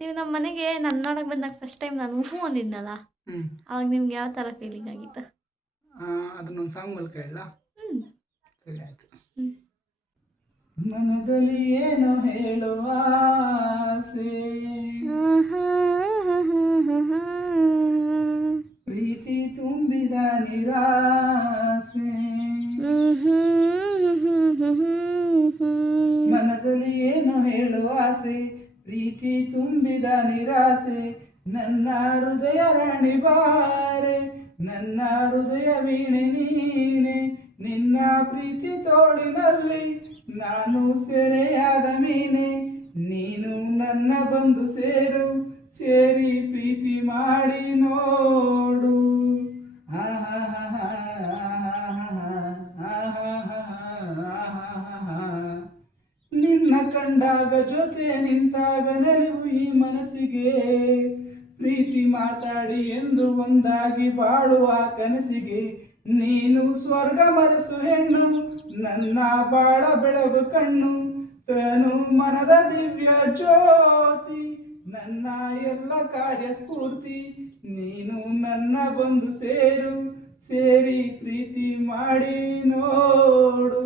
ನೀವು ನಮ್ಮ ಮನೆಗೆ ನನ್ನ ನೋಡಕ್ಕೆ ಬಂದಾಗ ಫಸ್ಟ್ ಟೈಮ್ ನಾನು ಹ್ಞೂ ಅಂದಿದ್ನಲ್ಲ, ಹ್ಮ್. ಆವಾಗ ನಿಮ್ಗೆ ಯಾವ ಥರ ಫೀಲಿಂಗ್ ಆಗಿತ್ತು? ಅದನ್ನೊಂದು ಸಾಂಗ್ ಮೂಲಕ ಹೇಳಲಾ? ಹ್ಮ್. ಸರಿ ಆಯ್ತು. ಹ್ಮ್. ಮನದಲ್ಲಿ ಏನೋ ಹೇಳುವ ಆಸೆ, ಪ್ರೀತಿ ತುಂಬಿದ ನಿರಾಸೆ. ಮನದಲ್ಲಿ ಏನೋ ಹೇಳುವ ಆಸೆ, ಪ್ರೀತಿ ತುಂಬಿದ ನಿರಾಸೆ. ನನ್ನ ಹೃದಯ ರಾಣಿ ಬಾರೆ, ನನ್ನ ಹೃದಯ ವೀಣೆ ನೀನೆ. ನಿನ್ನ ಪ್ರೀತಿ ತೋಳಿನಲ್ಲಿ ನಾನು ಸೆರೆಯಾದ ಮೀನೆ. ನೀನು ನನ್ನ ಬಂದು ಸೇರು, ಸೇರಿ ಪ್ರೀತಿ ಮಾಡಿ ನೋಡು. ನಿನ್ನ ಕಂಡಾಗ ಜೊತೆ ನಿಂತಾಗ ನಲಿವು ಈ ಮನಸ್ಸಿಗೆ. ಪ್ರೀತಿ ಮಾತಾಡಿ ಎಂದು ಒಂದಾಗಿ ಬಾಳುವ ಕನಸಿಗೆ. ನೀನು ಸ್ವರ್ಗ ಮರೆಸು ಹೆಣ್ಣು, ನನ್ನ ಬಾಳ ಬೆಳಗು ಕಣ್ಣು. ತನು ಮನದ ದಿವ್ಯ ಜ್ಯೋತಿ, ನನ್ನ ಎಲ್ಲ ಕಾರ್ಯ ಸ್ಫೂರ್ತಿ. ನೀನು ನನ್ನ ಬಂದು ಸೇರು, ಸೇರಿ ಪ್ರೀತಿ ಮಾಡಿ ನೋಡು.